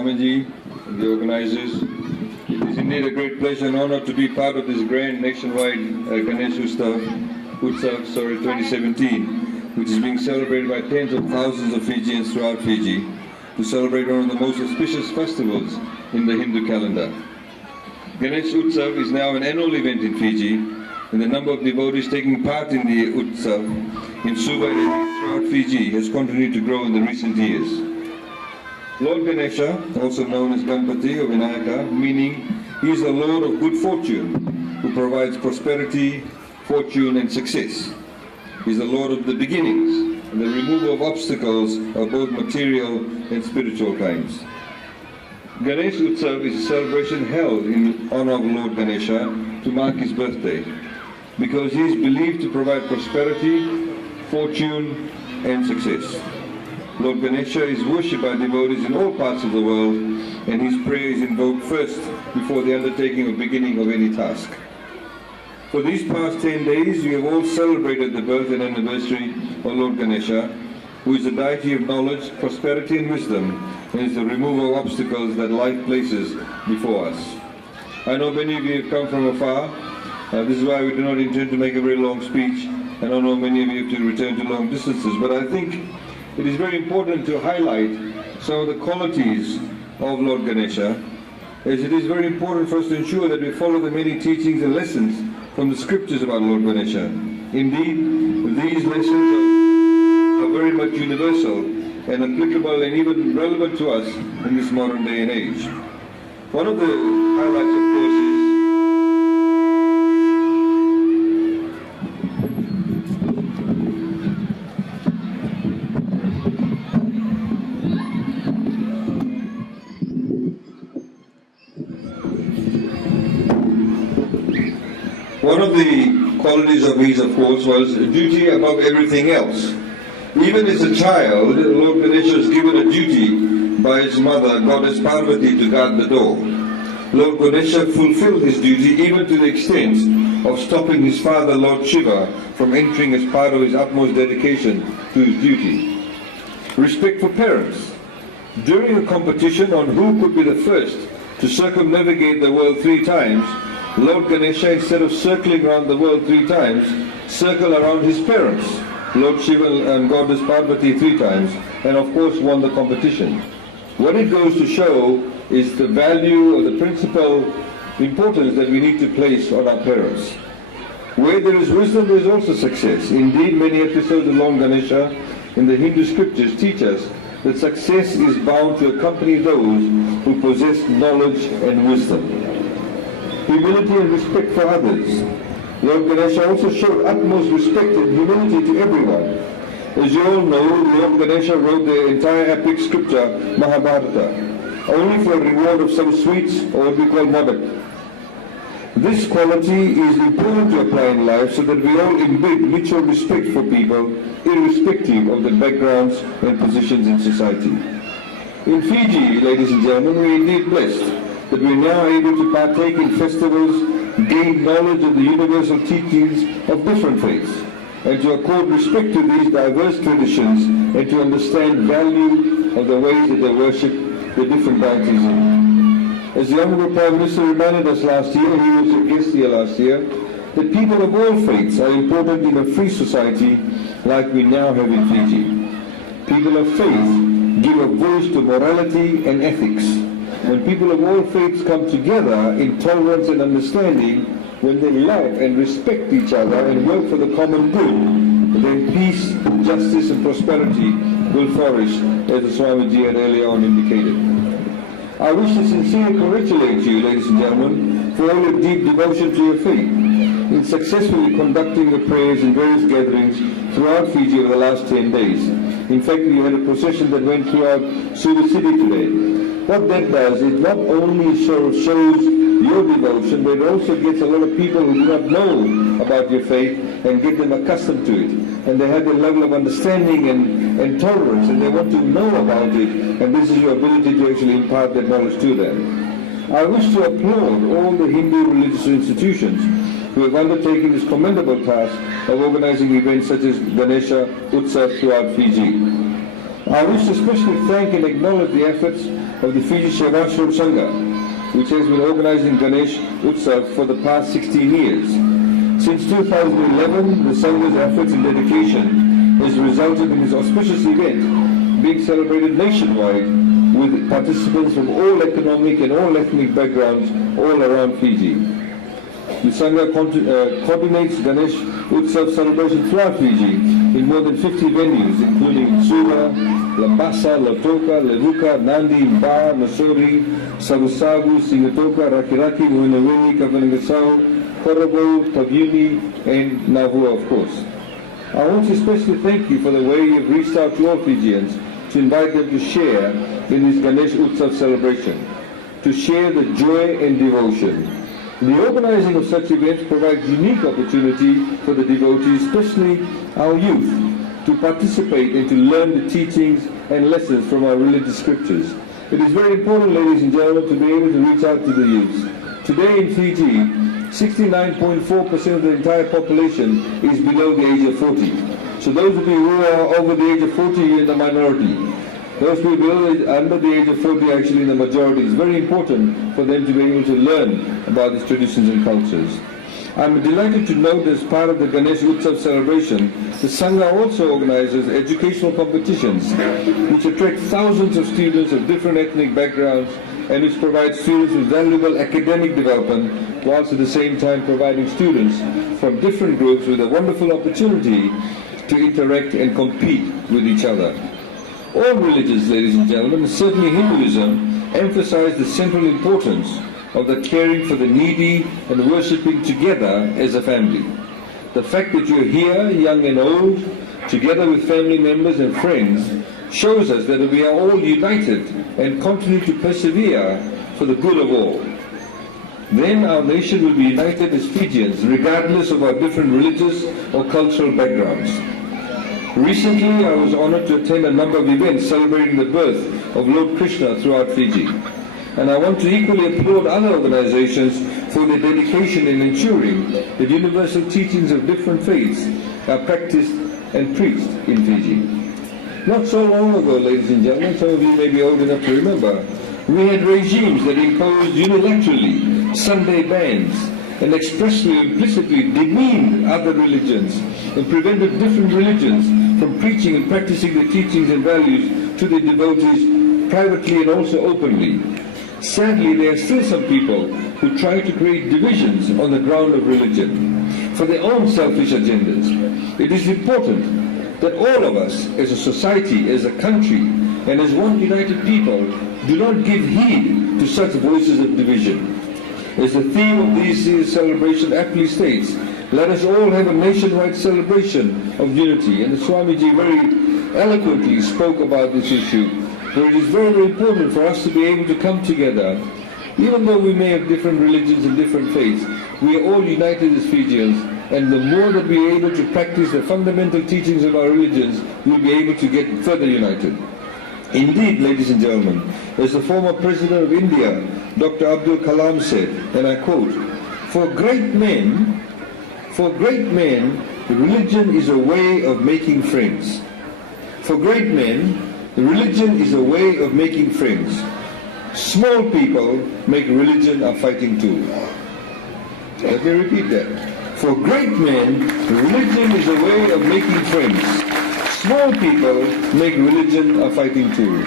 Swamiji, and the organizers. It is indeed a great pleasure and honor to be part of this grand nationwide Ganesh Utsav 2017, which is being celebrated by tens of thousands of Fijians throughout Fiji to celebrate one of the most auspicious festivals in the Hindu calendar. Ganesh Utsav is now an annual event in Fiji, and the number of devotees taking part in the Utsav in Suva and throughout Fiji has continued to grow in the recent years. Lord Ganesha, also known as Ganpati or Vinayaka, meaning he is the Lord of good fortune, who provides prosperity, fortune and success. He is the Lord of the beginnings and the removal of obstacles of both material and spiritual kinds. Ganesh Utsav is a celebration held in honor of Lord Ganesha to mark his birthday, because he is believed to provide prosperity, fortune and success. Lord Ganesha is worshipped by devotees in all parts of the world, and his prayer is invoked first before the undertaking or beginning of any task. For these past 10 days, we have all celebrated the birth and anniversary of Lord Ganesha, who is the deity of knowledge, prosperity and wisdom, and is the removal of obstacles that life places before us. I know many of you have come from afar. This is why we do not intend to make a very long speech, and I know many of you have to return to long distances, but I think it is very important to highlight some of the qualities of Lord Ganesha, as it is very important for us to ensure that we follow the many teachings and lessons from the scriptures about Lord Ganesha. Indeed, these lessons are very much universal and applicable and even relevant to us in this modern day and age. One of the highlights, of course, is one of the qualities of his, of course, was duty above everything else. Even as a child, Lord Ganesha was given a duty by his mother, Goddess Parvati, to guard the door. Lord Ganesha fulfilled his duty even to the extent of stopping his father, Lord Shiva, from entering as part of his utmost dedication to his duty. Respect for parents. During a competition on who could be the first to circumnavigate the world 3 times, Lord Ganesha, instead of circling around the world 3 times, circled around his parents, Lord Shiva and Goddess Parvati 3 times, and of course won the competition. What it goes to show is the value or the principal importance that we need to place on our parents. Where there is wisdom, there is also success. Indeed, many episodes of Lord Ganesha in the Hindu scriptures teach us that success is bound to accompany those who possess knowledge and wisdom. Humility and respect for others. Lord Ganesha also showed utmost respect and humility to everyone. As you all know, Lord Ganesha wrote the entire epic scripture, Mahabharata, only for a reward of some sweets, or what we call modak. This quality is important to apply in life so that we all embed mutual respect for people, irrespective of the backgrounds and positions in society. In Fiji, ladies and gentlemen, we are indeed blessed that we are now able to partake in festivals, gain knowledge of the universal teachings of different faiths, and to accord respect to these diverse traditions, and to understand value of the ways that they worship the different deities in. As the Honourable Prime Minister reminded us last year, he was a guest here last year, that people of all faiths are important in a free society like we now have in Fiji. People of faith give a voice to morality and ethics. When people of all faiths come together in tolerance and understanding, when they love and respect each other and work for the common good, then peace, justice and prosperity will flourish, as the Swamiji had earlier on indicated. I wish to sincerely congratulate you, ladies and gentlemen, for all your deep devotion to your faith, in successfully conducting the prayers in various gatherings throughout Fiji over the last 10 days. In fact, we had a procession that went throughout Suva City today. What that does is not only shows your devotion, but it also gets a lot of people who do not know about your faith and get them accustomed to it. And they have a level of understanding and tolerance, and they want to know about it, and this is your ability to actually impart that knowledge to them. I wish to applaud all the Hindu religious institutions who have undertaken this commendable task of organizing events such as Ganesha Utsav throughout Fiji. I wish to especially thank and acknowledge the efforts of the Fiji Sevashram Sangha, which has been organizing Ganesh Utsav for the past 16 years. Since 2011, the Sangha's efforts and dedication has resulted in this auspicious event being celebrated nationwide with participants from all economic and all ethnic backgrounds all around Fiji. The Sangha coordinates Ganesh Utsav celebration throughout Fiji in more than 50 venues, including Suva, Lambasa, Latoka, Levuka, Nandi, Mba, Nasori, Savusavu, Singatoka, Rakiraki, Winawini, Kavanangasau, Korobo, Tavyuni, and Navua, of course. I want to especially thank you for the way you've reached out to all Fijians to invite them to share in this Ganesh Utsav celebration, to share the joy and devotion. The organizing of such events provides unique opportunity for the devotees, especially our youth, to participate and to learn the teachings and lessons from our religious scriptures. It is very important, ladies and gentlemen, to be able to reach out to the youth. Today in Fiji, 69.4% of the entire population is below the age of 40. So those of you who are over the age of 40, you're in the minority. Those people under the age of 40 are actually in the majority. It's very important for them to be able to learn about these traditions and cultures. I'm delighted to note that as part of the Ganesh Utsav celebration, the Sangha also organizes educational competitions which attract thousands of students of different ethnic backgrounds and which provide students with valuable academic development, whilst at the same time providing students from different groups with a wonderful opportunity to interact and compete with each other. All religions, ladies and gentlemen, certainly Hinduism, emphasize the central importance of the caring for the needy and worshipping together as a family. The fact that you're here, young and old, together with family members and friends, shows us that we are all united and continue to persevere for the good of all. Then our nation will be united as Fijians, regardless of our different religious or cultural backgrounds. Recently, I was honored to attend a number of events celebrating the birth of Lord Krishna throughout Fiji. And I want to equally applaud other organizations for their dedication in ensuring that universal teachings of different faiths are practiced and preached in Fiji. Not so long ago, ladies and gentlemen, some of you may be old enough to remember, we had regimes that imposed unilaterally Sunday bans and expressly or implicitly demeaned other religions and prevented different religions from preaching and practicing the teachings and values to their devotees privately and also openly. Sadly, there are still some people who try to create divisions on the ground of religion for their own selfish agendas. It is important that all of us as a society, as a country, and as one united people do not give heed to such voices of division. As the theme of this year's celebration aptly states, let us all have a nationwide celebration of unity. And the Swamiji very eloquently spoke about this issue, where it is very, very important for us to be able to come together. Even though we may have different religions and different faiths, we are all united as Fijians, and the more that we are able to practice the fundamental teachings of our religions, we'll be able to get further united. Indeed, ladies and gentlemen, as the former President of India, Dr. Abdul Kalam said, and I quote, for great men, religion is a way of making friends. For great men, religion is a way of making friends. Small people make religion a fighting tool. Let me repeat that. For great men, religion is a way of making friends. Small people make religion a fighting tool.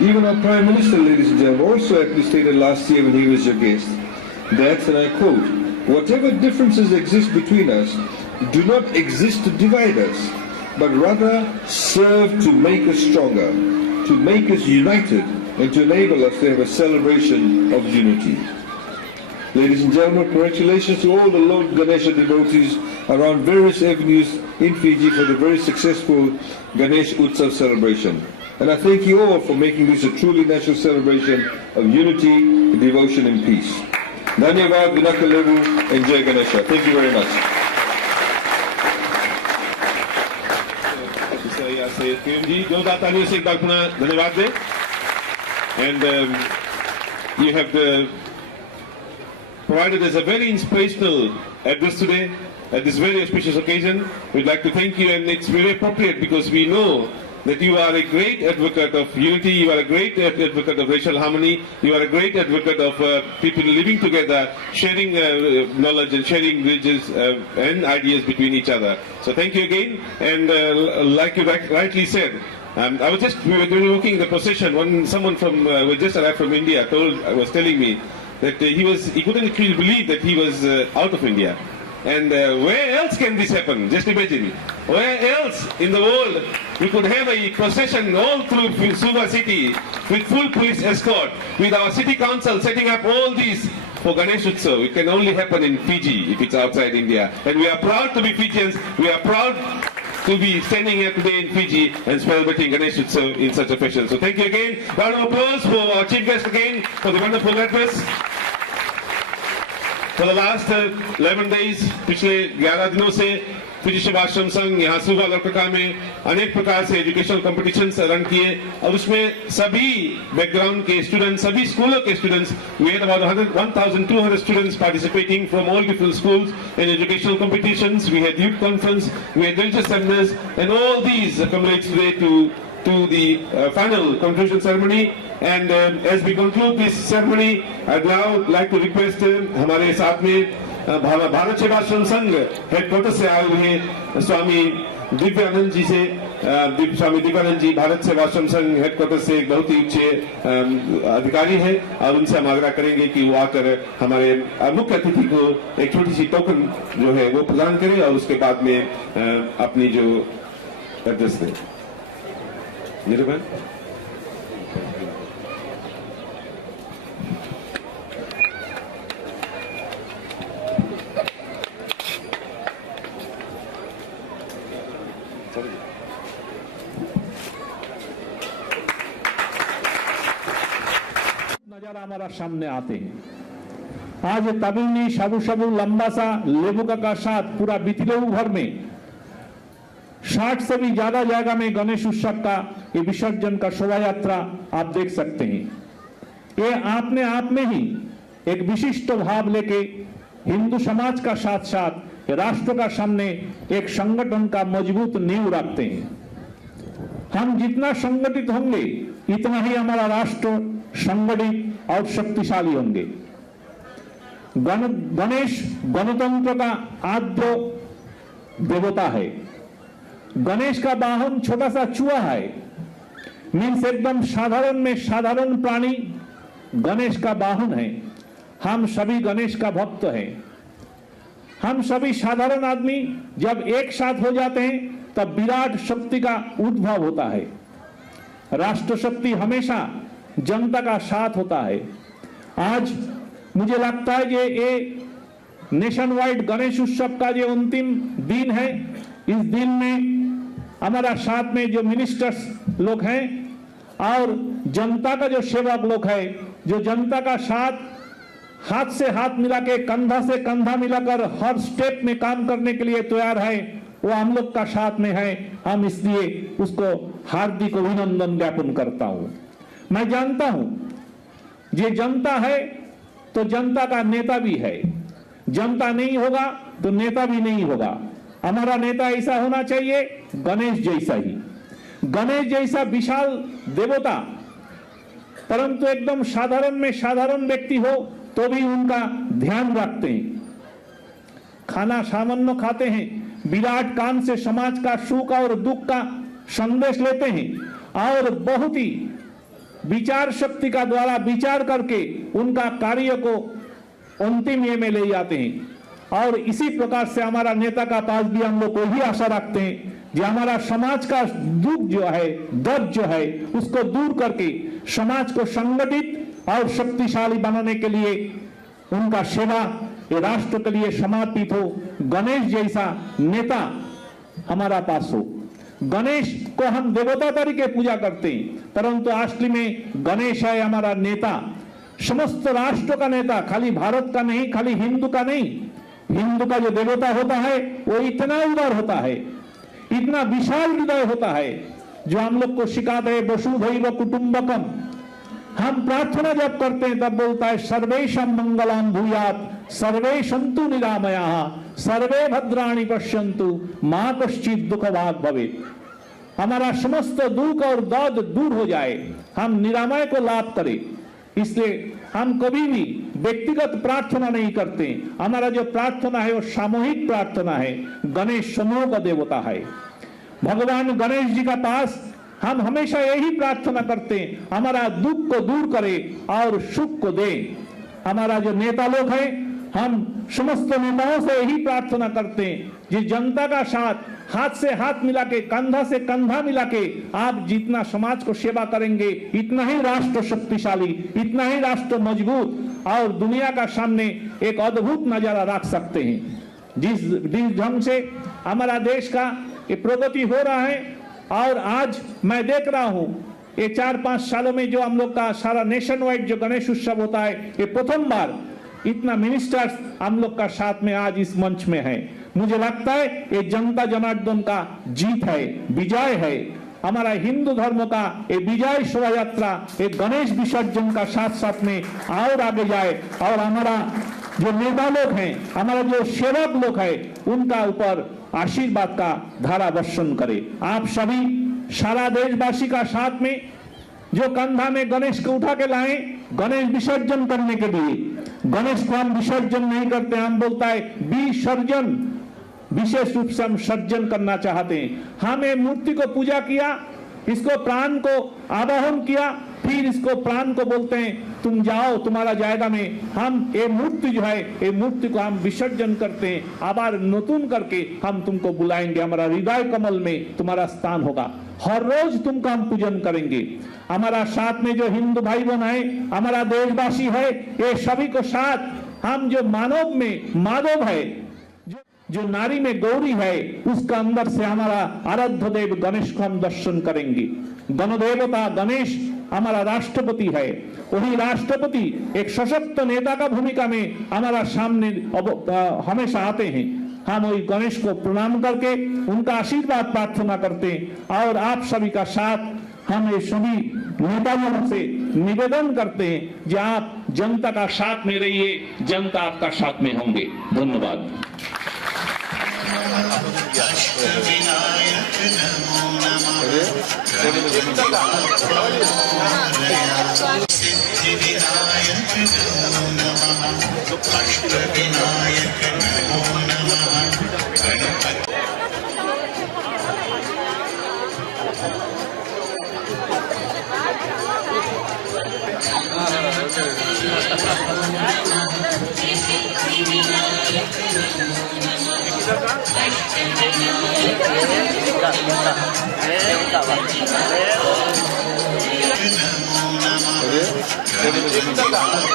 Even our Prime Minister, ladies and gentlemen, also aptly stated last year when he was your guest, that, and I quote, whatever differences exist between us do not exist to divide us, but rather serve to make us stronger, to make us united, and to enable us to have a celebration of unity. Ladies and gentlemen, congratulations to all the Lord Ganesha devotees around various avenues in Fiji for the very successful Ganesh Utsav celebration. And I thank you all for making this a truly national celebration of unity, devotion and peace. Dhanyavad, Vinakalevu, and Jai Ganesha. Thank you very much. Aiyaz Sayed-Khaiyum ji, जोरदार तालियों से एक बार पुनः धन्यवाद दें. And you have provided us a very inspirational address today at this very auspicious occasion. We'd like to thank you, and it's very appropriate because we know that you are a great advocate of unity, you are a great advocate of racial harmony, you are a great advocate of people living together, sharing knowledge and sharing religions and ideas between each other. So thank you again, and like you rightly said, we were looking the procession. Someone who just arrived from India was telling me that he couldn't believe that he was out of India. And where else can this happen? Just imagine. Where else in the world we could have a procession all through Suva city with full police escort, with our city council setting up all these for Ganesh Utsav. It can only happen in Fiji if it's outside India. And we are proud to be Fijians. We are proud to be standing here today in Fiji and celebrating Ganesh Utsav in such a fashion. So thank you again. Round of applause for our chief guest again for the wonderful address. For the last 11 days, पिछले 11 दिनों से Fiji Sevashram संघ यहाँ सुवा लड़का में अनेक प्रकार से एजुकेशनल कॉम्पिटिशन्स रन किए और उसमें सभी बैकग्राउंड के स्टूडेंट्स, सभी स्कूलों के students, we had about 1,200 students participating from all different schools in educational competitions. We had youth conference, we had religious seminars, and all these accumulate today to the final conclusion ceremony. And as we conclude this ceremony, I'd now like to request हमारे साथ में भारत सेवाश्रम संघ headquarter से आए हुए स्वामी दिव्यानंद जी से स्वामी दिव्यानंद जी भारत सेवाश्रम संघ headquarter से एक बहुत ही उच्च अधिकारी है और उनसे हम आग्रह करेंगे कि वो आकर हमारे मुख्य अतिथि को एक छोटी सी टोकन जो है वो प्रदान करें और उसके बाद में अपनी जो एड्रेस दें। निर्भर नजारा हमारा सामने आते हैं। आज तमिलनी शाबू शाबू लंबा सा लेबू का साथ पूरा बितलेऊ भर में 60 से भी ज्यादा जगह में गणेश उत्सव का ये विसर्जन का शोभा यात्रा आप देख सकते हैं। ये अपने आप में ही एक विशिष्ट भाव लेके हिंदू समाज का साथ साथ राष्ट्र का सामने एक संगठन का मजबूत नींव रखते हैं। हम जितना संगठित होंगे इतना ही हमारा राष्ट्र संगठित और शक्तिशाली होंगे। गणेश गणतंत्र का आद्य देवता है। गणेश का वाहन छोटा सा चूहा है, मीन्स एकदम साधारण में साधारण प्राणी गणेश का वाहन है। हम सभी गणेश का भक्त हैं। हम सभी साधारण आदमी जब एक साथ हो जाते हैं तब विराट शक्ति का उद्भव होता है। राष्ट्र शक्ति हमेशा जनता का साथ होता है। आज मुझे लगता है कि ये नेशन वाइड गणेश उत्सव का जो अंतिम दिन है, इस दिन में हमारा साथ में जो मिनिस्टर्स लोग हैं और जनता का जो सेवक लोग है, जो जनता का साथ हाथ से हाथ मिला के कंधा से कंधा मिलाकर हर स्टेप में काम करने के लिए तैयार है, वो हम लोग का साथ में है। हम इसलिए उसको हार्दिक अभिनंदन ज्ञापन करता हूं। मैं जानता हूं ये जनता है तो जनता का नेता भी है। जनता नहीं होगा तो नेता भी नहीं होगा। हमारा नेता ऐसा होना चाहिए गणेश जैसा ही, गणेश जैसा विशाल देवता, परंतु एकदम साधारण में साधारण व्यक्ति हो तो भी उनका ध्यान रखते हैं। खाना सामान्य खाते हैं, विराट कान से समाज का सुख और दुख का संदेश लेते हैं और बहुत ही विचार शक्ति का द्वारा विचार करके उनका कार्य को अंतिम ये में ले जाते हैं। और इसी प्रकार से हमारा नेता का पास भी हम लोग को ही आशा रखते हैं जो हमारा समाज का दुख जो है, दर्द जो है, उसको दूर करके समाज को संगठित और शक्तिशाली बनाने के लिए उनका सेवा ये राष्ट्र के लिए समर्पित हो। गणेश जैसा नेता हमारा पास हो। गणेश को हम देवता तरीके पूजा करते हैं, परंतु असली में गणेश है हमारा नेता, समस्त राष्ट्र का नेता, खाली भारत का नहीं, खाली हिंदू का नहीं। हिंदू का जो देवता होता है वो इतना उदार होता है, इतना विशाल हृदय होता है, जो हम लोग को सिखाते हैं वसुधैव कुटुंबकम। हम प्रार्थना जब करते हैं तब बोलता है सर्वेशम मंगलम भूयात सर्वे सन्तु निरामयाः सर्वे भद्राणि पश्यन्तु मा कश्चित् दुःखभाग् भवेत्। हमारा समस्त दुख और दर्द दूर हो जाए, हम निरामय को लाभ करें। इसलिए हम कभी भी व्यक्तिगत प्रार्थना नहीं करते। हमारा जो प्रार्थना है वो सामूहिक प्रार्थना है। गणेश समूह का देवता है। भगवान गणेश जी का पास हम हमेशा यही प्रार्थना करते हैं, हमारा दुख को दूर करे और सुख को दे। हमारा जो नेता लोग हैं, हम समस्त नेताओं से यही प्रार्थना करते हैं, जिस जनता का साथ हाथ से हाथ मिला के, कंधा से कंधा मिला के आप जितना समाज को सेवा करेंगे, इतना ही राष्ट्र शक्तिशाली, इतना ही राष्ट्र मजबूत और दुनिया का सामने एक अद्भुत नजारा रख सकते हैं। जिस ढंग से हमारा देश का ये प्रगति हो रहा है, और आज मैं देख रहा हूं ये 4-5 सालों में जो हम लोग का सारा नेशन वाइड जो गणेश उत्सव होता है, ये प्रथम बार इतना मिनिस्टर्स हम लोग का साथ में आज इस मंच में है। मुझे लगता है ये जनता जनार्दन का जीत है, विजय है। हमारा हिंदू धर्म का ये विजय शोभा यात्रा एक गणेश विसर्जन का साथ साथ में और आगे जाए, और हमारा जो नेता लोग हैं, हमारा जो सेवक लोग हैं, उनका ऊपर आशीर्वाद का धारा वर्षण करे। आप सभी सारा देशवासी का साथ में जो कंधा में गणेश को उठा के लाए गणेश विसर्जन करने के लिए। गणेश को हम विसर्जन नहीं करते, हम बोलता है विसर्जन, विशेष रूप से हम सर्जन करना चाहते हैं। हम ये मूर्ति को पूजा किया, इसको प्राण को आवाहन किया, फिर इसको प्राण को बोलते हैं तुम जाओ तुम्हारा जायगा में। हम ये मूर्ति जो है, ये मूर्ति को हम विसर्जन करते हैं, आबार नतून करके हम तुमको बुलाएंगे, हमारा हृदय कमल में तुम्हारा स्थान होगा। हर रोज तुमका हम पूजन करेंगे। हमारा साथ में जो हिंदू भाई बहन है, हमारा देशवासी है, ये सभी को साथ हम जो मानव में माधव है, जो नारी में गौरी है, उसका अंदर से हमारा आराध्य देव गणेश को हम दर्शन करेंगे। गणदेवता गणेश हमारा राष्ट्रपति है। वही राष्ट्रपति एक सशक्त नेता का भूमिका में हमारा सामने हमेशा आते हैं। हम वही गणेश को प्रणाम करके उनका आशीर्वाद प्रार्थना करते हैं, और आप सभी का साथ हम ये सभी नेताओं से निवेदन करते हैं कि आप जनता का साथ में रहिए, जनता आपका साथ में होंगे। धन्यवाद।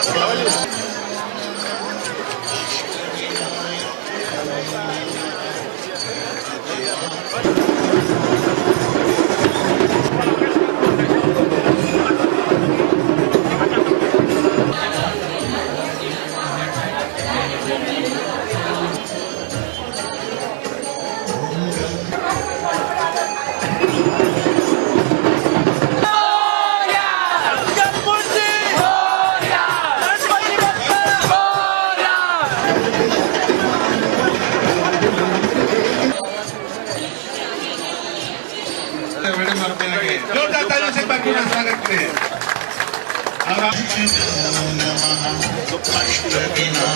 स्वागत करें।